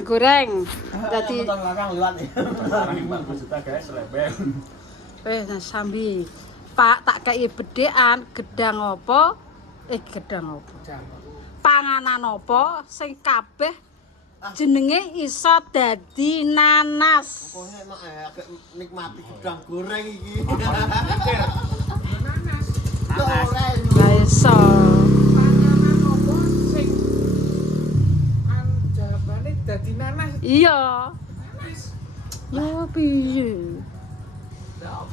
Goreng. Dadi larang liwat. Larang 40 juta guys, selebel. sambi. Pak tak kei bedhekan gedang apa? Gedang apa? Panganan apa sing kabeh jenenge iso dadi nanas. Pokoknya emang agak nikmati gedang goreng iki. Nanas. Goreng. Lah iso. Panganan apa sing jawabane dadi nanas. Iya. Nanas. Ya piye?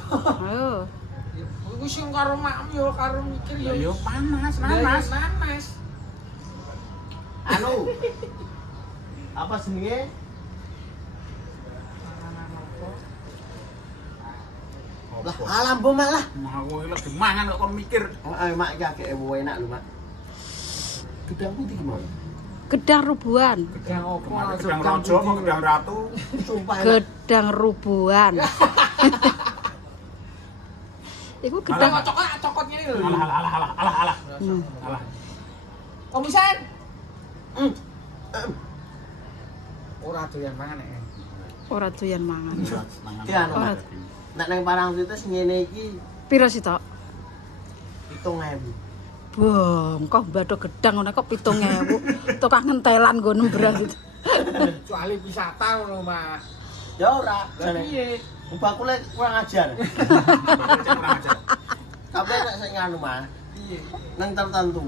Ayo. Iku sing karo makmu yo karo mikir yo. Yo panas, Nanas. nanas. Nanas. Anu. Apa jenenge? Panganan apa? Lah alam mbok mak lah. Aku lagi mangan kok kon mikir. Ayo mak iki agak enak lho mak. Gedang putih gimana? Gedang rubuhan. Gedang apa? Gedang raja apa gedang ratu? Sumpah enak. Gedang rubuhan. Iku gedang Cokot-cokotnya ini lho. Alah. Alah. Komisan. Ora doyan mangan nek. ora doyan mangan. Ki anu mak. Nek nang Parangtritis ngene iki Piro sih, Tok? 7.000. Bong, kok mbadho gedang ngono kok 7.000. Tukang ngentelan nggo nembrang gitu. Kecuali wisata ngono, Mak. Ya ora, Lah jane. piye? Bakule kurang ajar. Kurang ajar. Kabeh nek sing anu mah Piye? nang tertentu.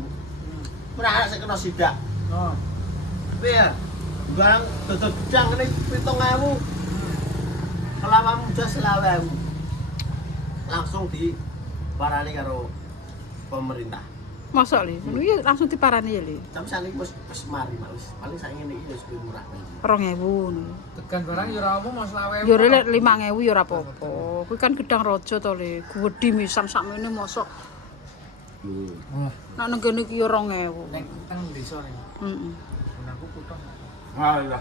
Ora ana sing kena sidak. Oh. Piye? Barang dodol gedang ngene 7.000. Kelapa muda 20.000. Langsung diparani karo pemerintah. Mosok li, ngono iki langsung diparani ya li. Tapi saiki wis mari mak wis. Paling sak ngene iki wis murah. 2.000 ngono. Tegan barang ya ora omong mau 20.000. Ya rek 5.000 ya ora apa-apa. Kuwi kan gedang raja to le. Gedhi misam sakmene mosok. Nek nang kene iki ya 2.000. Nek teng desa nek. Heeh. Aku putong. Alah.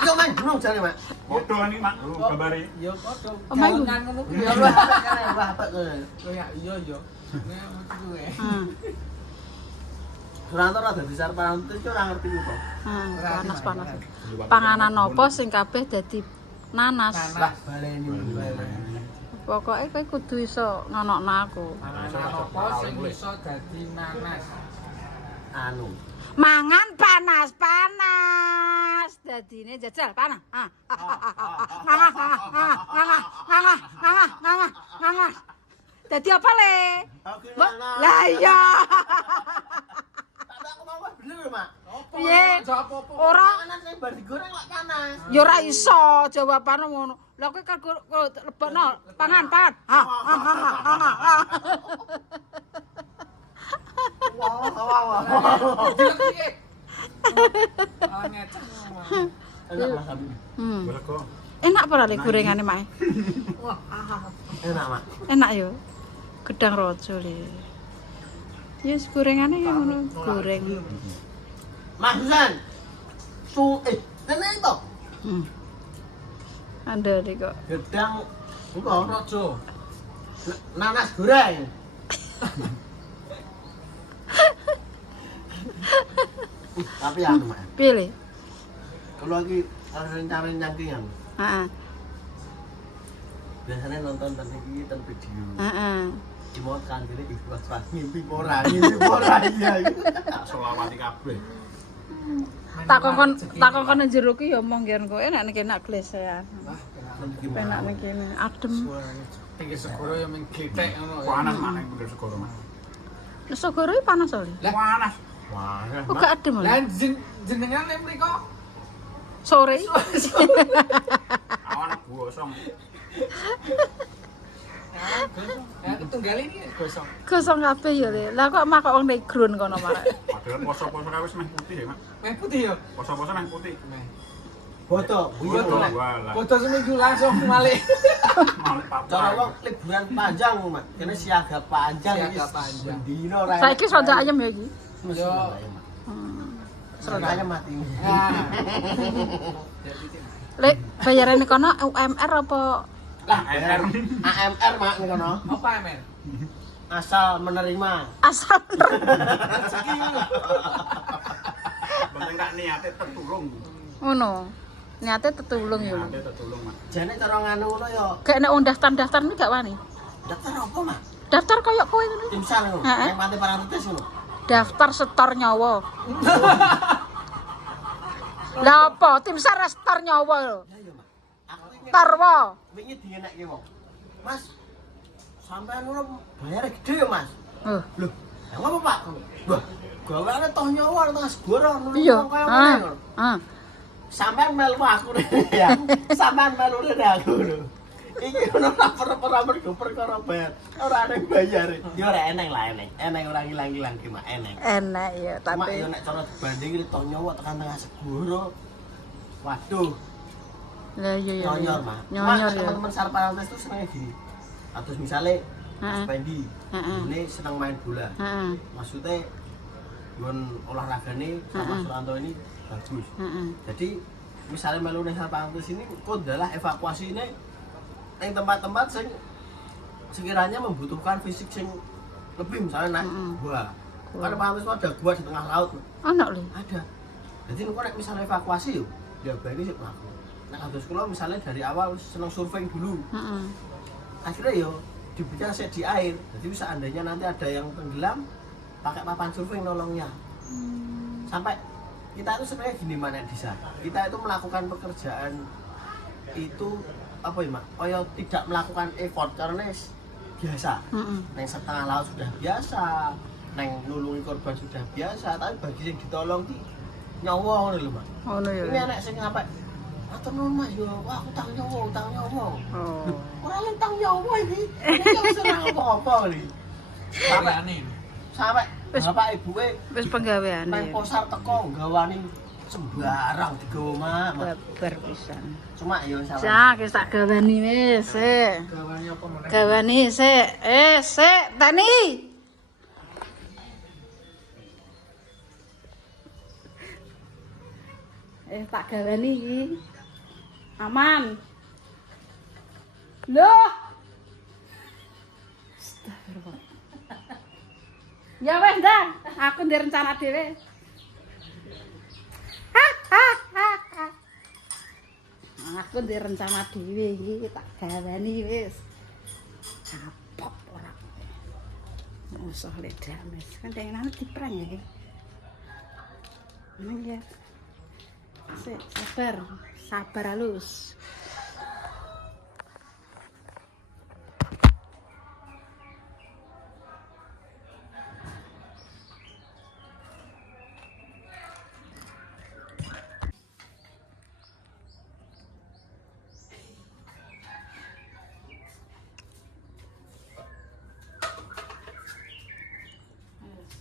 Iki main gunung jane mak. Foto ini mak, gambare. Ya padha. Omah iku. Gawean ngono kuwi Ya ya. wah kene wah apik kene. Kayak iya ya. Nek metu kuwi. Heeh. Surantara ora dadi sar Parangtritis ki ora ngerti kok. Panas-panas. Panganan apa sing kabeh dadi nanas? Lah baleni. Pokoke kowe kudu iso ngonokno aku. Panganan apa sing iso dadi nanas? Anu. Mangan panas-panas. Dadine jajal panas. Ngangah. Dadi apa le? Mbok, lah iya. Tak aku mau bener lho, Mak. Piye? Apa-apa. Ora Panganan sing bar digoreng kok panas. ya ora iso jawabane ngono. Lah kowe kan lebokno pangan. Wah. Dilek piye? Ah ngecek. Enak Mas Abi. Berko. Enak apa ora le gorengane mae? Wah, Enak, Mak. Enak yo. Gedang raja le. Yes gorengane ngono, goreng. Mas Husan. Nenek itu. Anda kok. Gedang engko raja. nanas goreng. Tapi anu, Mak. Piye le? Kalau lagi rencana yang Heeh. biasanya nonton TV dan video. Heeh. Imot kan gini ikhlas ngimpi ora iya. Tak selawati kabeh. Takon njero ki ya omong yen kok enak nek enak glesean. Wah, Enak nek kene adem. pinggir segoro ya ming gletek ngono. Panas mak ning pinggir segoro mak. Wis segoro iki panas to le. Panas. Wah, Kok gak adem lho. Lah jenengan nek mriko Sore. awan gosong. ya tunggal ini gosong. Gosong kabeh ya le. Lah kok mak wong negron kono marek. Padahal poso-poso kae wis meh putih ya mak. Meh putih ya. Poso-poso meh putih. Boto, Boto. Walah. Foto seminggu langsung balik. Mantap. cara wong liburan panjang, Mak. Kene siaga panjang Siaga iki. panjang. Dino ra. Saiki soda ayam ya iki. Yo. Serta ayam mati. Nah. Lek bayarane kono UMR apa Lah, AMR Mak ning kono. Apa men? Asal menerima. asal Penting tak niate tertulung. Ngono. Niate tetulung ya. Nanti tertulung, Mak. Jane cara nganu ngono ya. Gak nek daftar-daftar iki gak wani. Daftar apa, Mak? Daftar koyo kowe ngono. Timsar ngono. Heeh. Yang mati parantes ngono. Daftar setor nyawa. Lah apa tim sar setor nyawa lho. Ya ya, Mak. Aku iki Tarwa. wingi dienekke wong. Mas, sampean ngono bayare gede ya, Mas. Loh, ya ngapa, Pak? Wah, gaweane toh nyawa tengah segoro nulung Iya. wong kaya ngene ngono. Ah. Sampean melu aku ya. Sampean melu aku lho. Iki ono lapor-lapor mergo perkara bayar. Ora ana bayar. Ya ora eneng lah eneng. Eneng ora ngilang-ilang ki, Mak, eneng. Enak ya Cuma tapi yo nek cara dibanding iki toh nyawa tekan tengah segoro. Waduh, lah iya ya. nyonyor, Mak. Nyonyor ya. Teman-teman sarparantes tuh seneng gini. Atus misale Heeh. Spendi, Heeh. ini seneng main bola. Heeh. Maksudnya gon olahragane sama Heeh. Suranto ini bagus. Heeh. Jadi misalnya melu ning sarparantes ini kok adalah evakuasi ini ning tempat-tempat sing sekiranya membutuhkan fisik sing lebih misalnya naik Heeh. gua. Karena Parantes itu ada gua di tengah laut. Anak lho. Ada. Jadi kok nek misalnya evakuasi yo, ya bani sih mlaku. Nek kados kula misalnya dari awal seneng surfing dulu. Heeh. Akhirnya yo dibikin set di air. Jadi seandainya nanti ada yang tenggelam, pakai papan surfing nolongnya. Sampai kita itu sebenarnya gini mana Disa. Kita itu melakukan pekerjaan itu apa ya, Mak? Kayak tidak melakukan effort karena biasa. Heeh. Neng setengah laut sudah biasa, neng nulungi korban sudah biasa, tapi bagi yang ditolong ki nyawa ngono lho, Mak. Ngono ya. Ini anak sing sampai atur nuwun Mas yo, wah utang nyawa, utang nyawa. Oh. Ora utang nyawa iki. Ini wis ora apa-apa iki. Sampai Aneh. sampai Wis- bapak ibuke Wis penggaweane. nang posar teko gawani sembarang digawa, Mak. Babar pisan. Cuma yo salah. Cak, wis tak gawani wis. Gawanya apa meneh? Gawani sik. Sik, Tani. Tak gawani iki. Aman. Loh. Astagfirullah. Ya wes dah, aku ndek rencana dhewe. Aku ndek rencana dhewe iki tak gawani wis. Kapok ora. Usah ledames. Kan tengenane diprang ya iki. Nang ya. Sik, sabar. Sabar halus.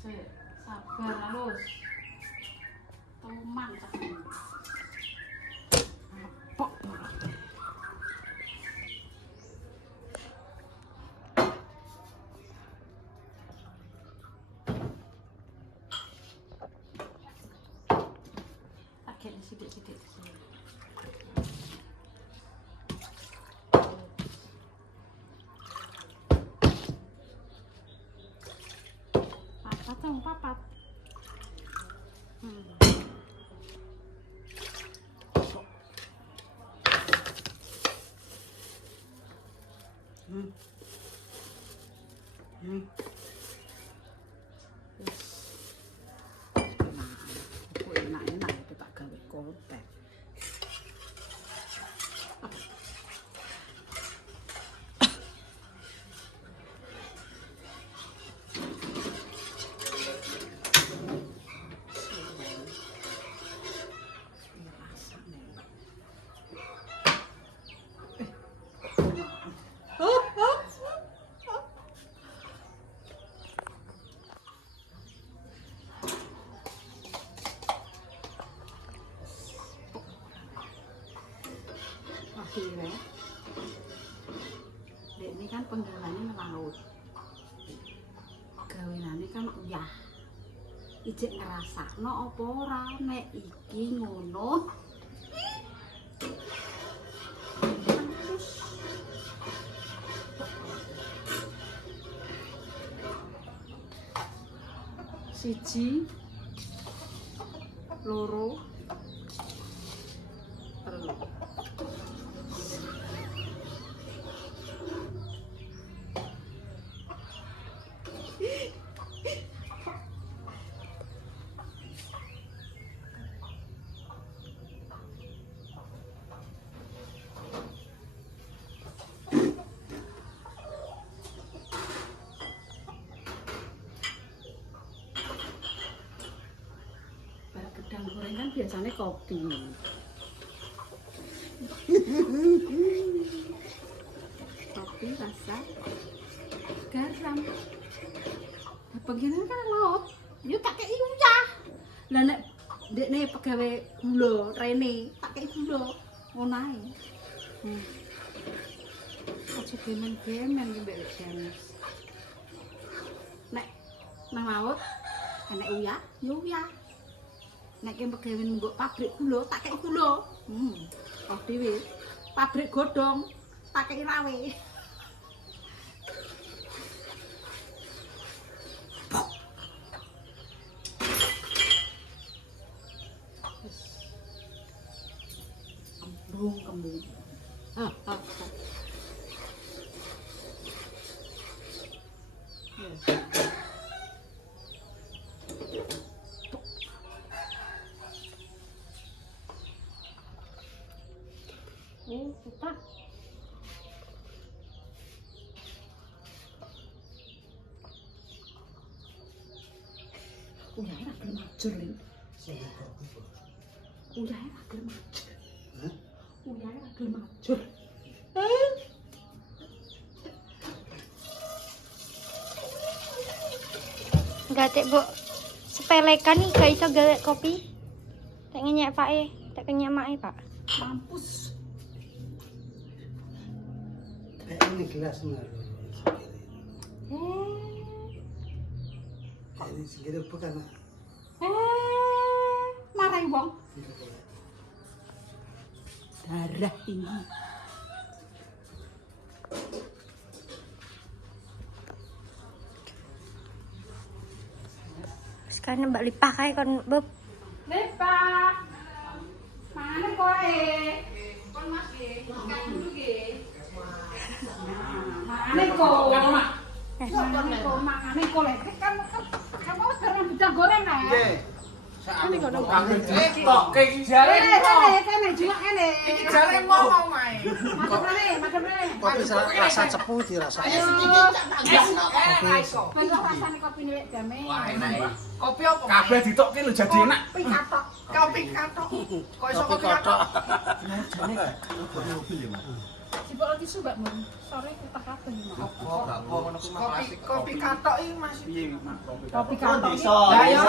Sik, sabar halus. Tuman tak. Pok. Pakai sedikit-sedikit. Papat dong, papat. Enak-enak itu tak gawe konten. Akhirnya dek ini kan penggalannya laut gawenane kan uyah ijek ngerasakno apa ora nek iki ngono siji loro rasane kopi. Kopi rasa garam. Begini kan lot. Yo tak kei uyah. Lah nek ndekne pegawe gula rene tak kei gula ngono ae. Aja gemen-gemen iki mbek James. Nek nang laut enek uyah, yo uyah. Nek ki pegawe nggo pabrik gula tak kei gula. Oh dhewe. Pabrik godhong tak kei rawe. Kembung. Yes. Cepat. Udah ra gelem majur, Lin. Udah ra gelem majur. Udah ra gelem majur. Enggak tek, Bu. Sepelekan nih gak iso gawe kopi. Tak ngenyek Pak tak kenyek Mak Pak. Mampus. Ini gelas mana? Ini segera bukan. Marai wong. Darah tinggi. Sekarang Mbak Lipah kae kon Bob. Lipah. Mana kowe? Kon Mas nggih. Buka dulu nggih. Mana kok? Mana kok? Mana kok lek kamu sekarang bidang goreng ya? Nggih. Ini kok dong. Tok iki jare. Kene juga kene. Iki jare ngomong mae. Makan rene. Kopi rasa cepu dirasa. Ayo. Ayo. Bentuk rasane kopi lek dame. Wah, enak. Kopi apa? Kabeh ditokke lho jadi enak. Kopi katok. Kopi katok. Kok iso kopi katok? Sibuk lagi subak mun. Sore kita kabeh mau. Kopi katok iki Mas. Kopi katok. Desa. Lah ya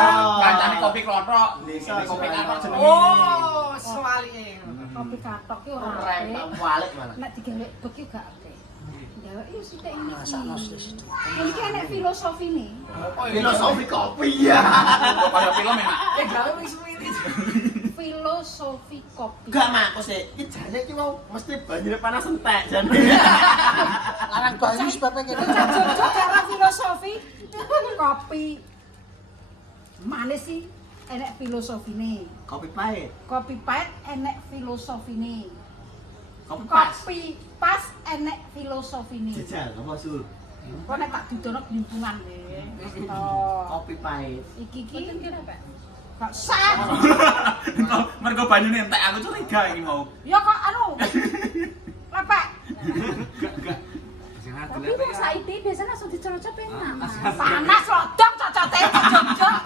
Kancane kopi klothok. Desa Kopi katok jenenge. Oh, swalike. Kopi katok ki ora Rem apik. tak balik malah. Nek digawe beki gak apik. Gawe iki sithik ini. Sakno wis. Iki enek filosofine. Filosofi kopi ya. Kok kaya film enak. Gawe wis suwiti. Filosofi kopi. Gak mak sih. Iki jane iki mau mesti banjir panas entek jane. Larang banyu sebabnya ngene. Jujur cara filosofi kopi manis sih enek filosofine. Kopi pahit. Kopi pahit enek filosofine. Kopi pas. Kopi pas enek filosofine. Jajal apa sur? Kok nek tak didono lingkungan nggih. Kopi pahit. Iki gak sah. Mergo banyune entek aku curiga iki mau. Ya kok anu. Lepek. Tapi kok saiki biasanya langsung dicolot-colot enak. Panas rodok cocote jog-jog.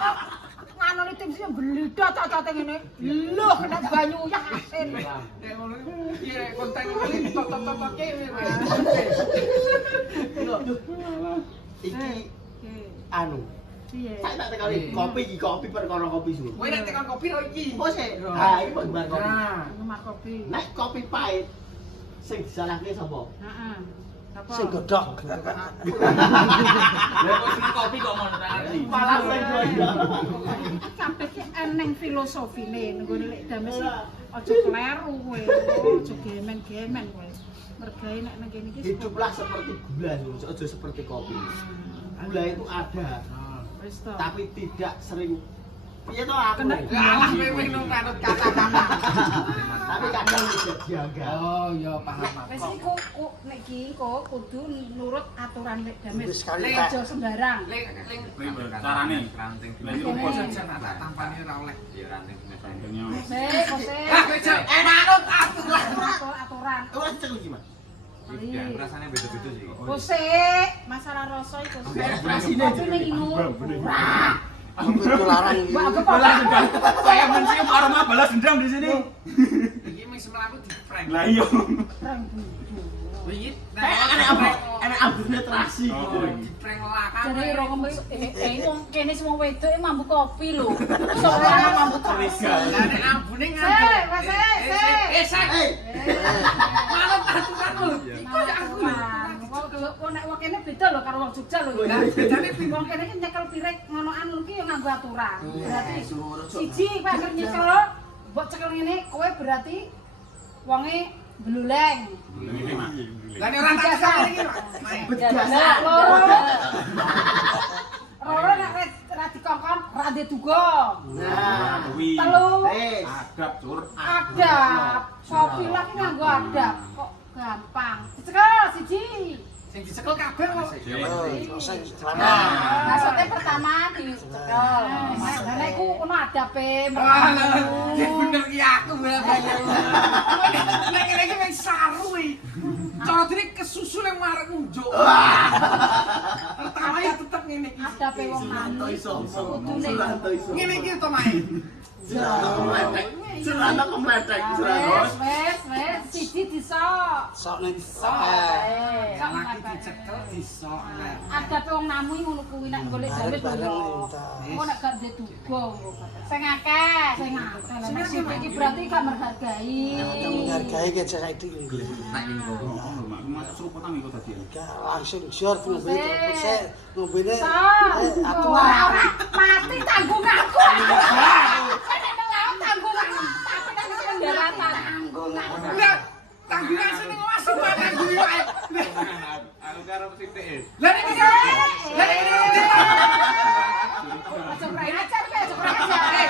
Nganu tim sing blidho cocote ngene. Lho kena banyu uyah asin. Nek ngono iya konten iki tok-tok-toke Iki anu. Piye? Tak tekoni kopi iki kopi perkara kopi sur. Kowe nek tekan kopi ro iki. Oh sik. Ha iki bar kopi. Nah, Rumah kopi. Nek kopi pahit sing disalahke sapa? Heeh. Apa? Sing godhog. Lah kok seneng kopi kok ngono ta. Malah sing godhog. Sampai ki eneng filosofine nggone lek dames aja kleru kowe. Aja gemen-gemen kowe. Mergawe nek nang kene iki Hiduplah seperti gula, Sur. Aja seperti kopi. Gula itu ada, wis to. tapi tidak sering. Piye to aku? Kena alah kowe nang manut kata-kata. Tapi kadang tidak dijaga. Oh, iya paham. Wis iku nek iki kok kudu nurut aturan lek dames. Wis sekali, Lek Pak. aja sembarang. Ling Carane ranting. Lah iki Opo opo saja tak tampani ora oleh. Ya ranting Wis kok Ah, bejo. Manut aturan. aturan. Ora cek iki, Mas. Iya. rasane beda-beda sih. Kosek, masalah rasa iku. Rasine Kopi ning inu. Itu larang iki. Mbak anggap Balas apa? dendam. Saya mencium aroma balas dendam di sini. Iki wis mlaku di prank. Lah iya. Wingi Enak ambune terasi. di prank lakan. Jadi rong wong kene semua wedok mampu kopi lho. Soalnya mampu kopi. Lah nek ambune ngandel. Malah aturan lho. Iku ya aku. Wong nek wong kene beda lho karo wong Jogja lho. Lah bedane Wong kene ki nyekel pirik ngono anu ki yo nganggo aturan. Berarti siji pas nyekel mbok cekel ngene kowe berarti wonge bluleng. Lah nek ora tak sakit iki. Bedah loro. Loro nek ra dikongkon ra ndek duga. Nah, Kuwi. Telu wis. Adab, Sur. adab. Kopi lagi nganggo adab. Kok gampang. Dicekel siji. Sing dicekel kabeh kok. Oh, sing celana. Maksudnya pertama dicekel. Lah nek ku ono adabe. Wah, ya bener ki aku. Nek kene iki wis saru iki. Cara dene kesusul yang marek nunjuk. Pertama ya tetep ngene iki. Adabe wong Suranto lanang. iso. Kudune. Suranto iso. Ngene iki to, Mae. Suranto kemletek. Suranto kemletek. Wes, siji disok. Sok ning Lagi dicekel disok. Adabe wong namu iki ngono kuwi nek golek dalil bareng lho. entas. Kok nek gak ndek duga. Sing akeh. Lah sing iki berarti gak menghargai. Kita menghargai kan saya itu Inggris. Nek iki kok ngono, Mak. Masak suruh potong iku tadi. Langsung jor ngombe saya ngombene Aku ora mati tanggung aku. Nek melaut tanggung aku. Tapi nek pendaratan tanggung aku. Lah, tanggungan sing masuk mana gue wae. Aku karo titik. Lah nek iki. Lah nek iki. Aja kurang ajar kowe, aja kurang ajar.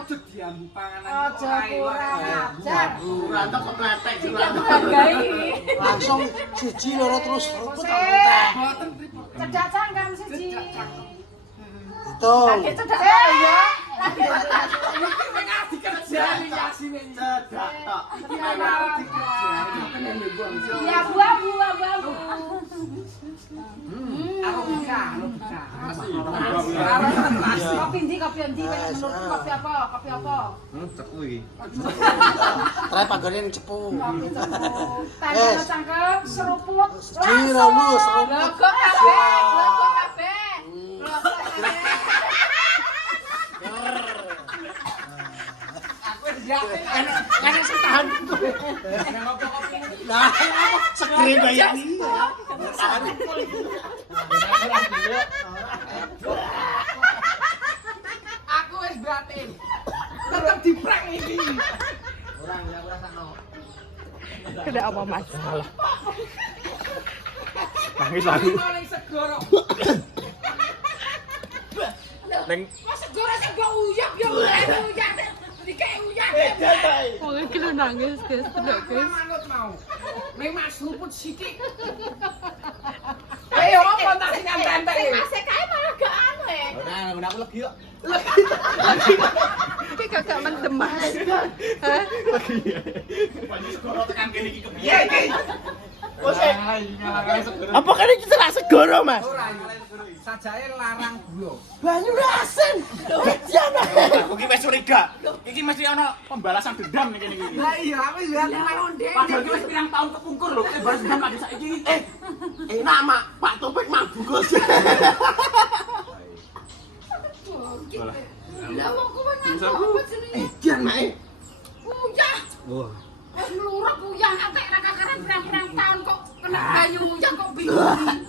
Ojo diambu panganan. Aja kurang ajar. Suranto kemletek. Suranto. Hargai. langsung siji loro terus ruput Boten pripun. Cedak cangkam siji. hitung Lagi cedak ya. Lagi cedak. Ning adi kerjani ya sing Cedak tok. Ya buah-buah, buah-buah. Aku bisa. Kopi ndi, kopi ndi? Menurutku kopi apa? Kopi apa? trai panggone ning cepu Kopi cepu. Tanya cangkem, seruput. Siji lalu seruput. Logok kabeh, logok kabeh. Logok kabeh. Enak setahan. Lah, segere bayani. Aku wis batin. Tetep diprank iki. Tidak apa masalah. Nangis lagi. Paling segoro. Neng Mas segera sing mbok uyap ya uyap. Dikek uyap. Wong iki lho nangis, guys, tidak guys. Manut mau. Ning Mas luput sithik. Ayo apa tak sing ngantek iki? Mas kae malah gak anu e. Nah, aku lagi yuk. Iki kagak mendem Mas. Hah? banyu segoro tekan kene iki kepiye? Iya iki. Apa kan iki cerak segoro, Mas? Ora yo. Sajake larang gula. Banyu asin. Diana. Aku ki wis curiga. Iki mesti ana pembalasan dendam ning kene iki. Lah iya aku lihat nang Padahal iki wis pirang tahun kepungkur lho, balas dendam lagi saiki. Enak, Mak. Pak Topik mak bungkus. Lah wong kowe ngapa apa jenenge? Dian, Mak. Uyah. Wis mluruk uyah akeh ra kakaran pirang-pirang tahun kok kena banyu uyah kok bingung.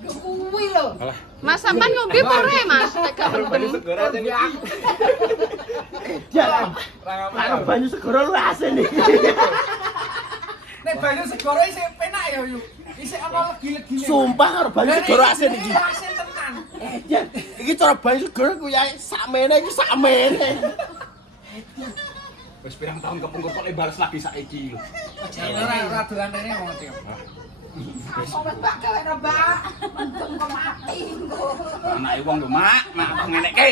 Lho kuwi lho. Mas sampean ngombe pore Mas, nek gak mendem. Dian. Karo banyu segoro lu asin iki. Nek banyu segoro isih penak ya yuk. Isih ana legi-legine. Sumpah karo banyu segoro asin iki. Asin tenan. Dian, iki cara banyu segoro ku ya sakmene iki sakmene. Wis pirang tahun kepungkur kok balas lagi saiki lho. Ora dolan rene wong iki. Wis mbak gawe rebak. Untung kok mati engko. Anake wong lho, Mak. Mak kok ngenekke.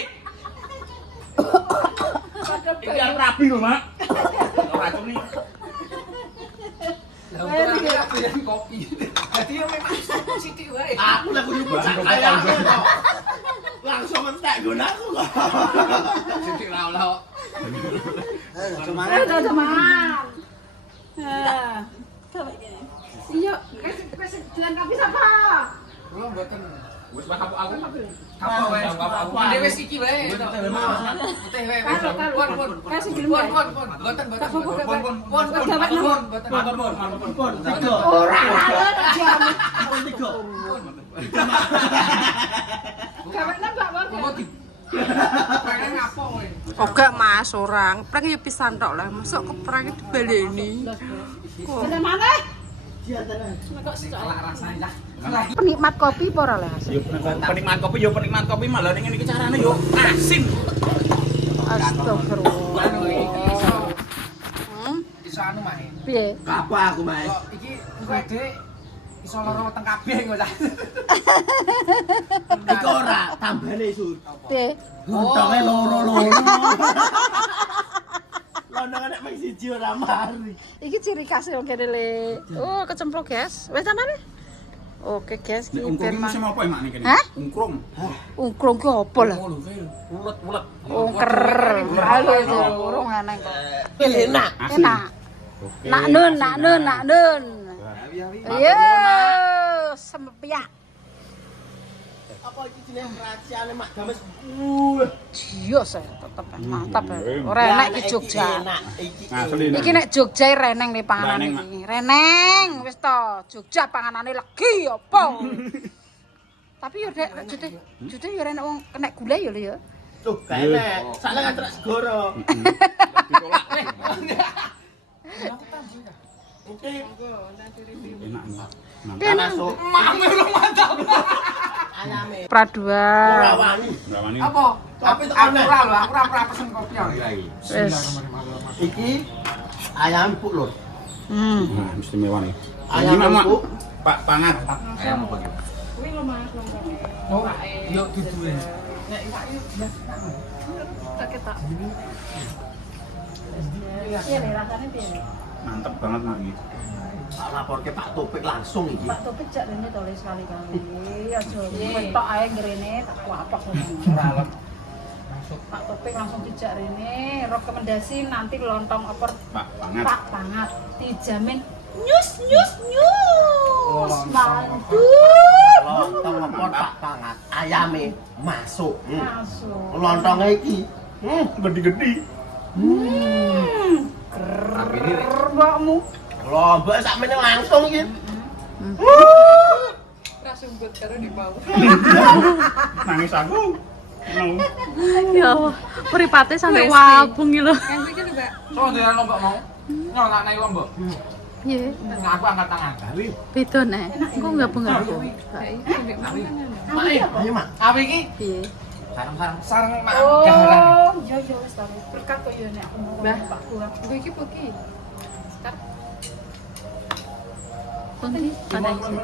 Iki arep rabi lho, Mak. Ora cuni. Lah ora biyen kopi. Dadi yo memang sithik wae. Aku lagi nyebut kaya kok. Langsung entek gak guna aku kok. Sithik ra oleh kok. Cuma Udah teman. Coba gini. Iya, kasih jalan kaki siapa? Kula mboten. Wis aku. Apa wae? Ade wis iki wae. Teh wae. Pun. Kasih gelem wae. Pun. Mboten. Pun, tiga. Ora ada jam. Pun, tiga. Gaweknya Mbak Wong. Pengen ngapo kowe? Oke mas, orang prank ya pisan tok lah. Masuk ke prank dibaleni. Bener mana? Kalak rasane dah. Penikmat kopi apa ora lah? Yo penikmat kopi malah ning ngene iki carane yo asin. Astagfirullah. Anu iki iso anu mah. Piye? Apa aku, Mas? Kok iki engko Dik iso loro teng kabeh engko ta. Iku ora tambane Sur. Piye? Lontongnya loro-loro. Lontongnya nek mung siji ora mari. Iki ciri khas wong kene le. Oh, kecemplung guys. Wis ta mana? Oke guys, Nek iki ungkrung ben iki sing apa emak ning kene? Hah? Ungkrung. ungkrung ki opo lah? Ulet. Ungker. Halo, urung eneng kok. Enak. Enak. Nak nun. Ayo, sempiak. Apa iki jenenge rahasiane Mak Games? Iya saya tetep mantap ya. Ora enak iki Jogja. Enak iki. Asli. Iki nek Jogja reneng nih panganan Reneng, iki. Reneng wis to. Jogja panganane legi apa? Tapi yo dek jute yo enak wong kena gula yo lho ya. Tuh, gak enak. Soalnya kan terak segoro. Ditolak. Oke. Enak. Masuk. Mame lu mantap. Ayame. Pradua. Ora wani. Enggak wani. Apa? Tapi itu aku aneh. ora lho, aku ora pesen kopi ya. Wis. Iki ayam empuk lur. Nah, istimewa nih. Ayam Ini Mak. empuk. Pak Pangat. Ayam apa gitu? Kuwi lho Mas, Oh, yo dudule. ketok. Iya nih rasanya piye? Mantep banget Mak iki. Tak laporke Pak Topik langsung iki. Pak Topik jak rene to sekali-kali. Aja ketok ae ngrene tak kuapok. Pak Topik langsung dijak rene, rekomendasi nanti lontong opor Pak Pangat. Pak Pangat dijamin nyus. Mantul. Lontong opor Pak Pangat. Ayame masuk. Masuk. Lontongnya iki. Gede-gede. Mbakmu. Lombok sakmene langsung iki. Nangis aku. Mau. Ya Allah, mripate sampe wabung iki lho. So doyan lombok mau. Nyolak naik lombok. Piye? Nah, aku angkat tangan. Beda nek. Engko gabung-gabung. Mak, ayo Mak. Apa iki? Piye? Sareng mak gaharan. Oh, iya wis ta. Berkat kok ya nek aku mau Pak Gua. Gue iki pergi. Pundi? Padha iki.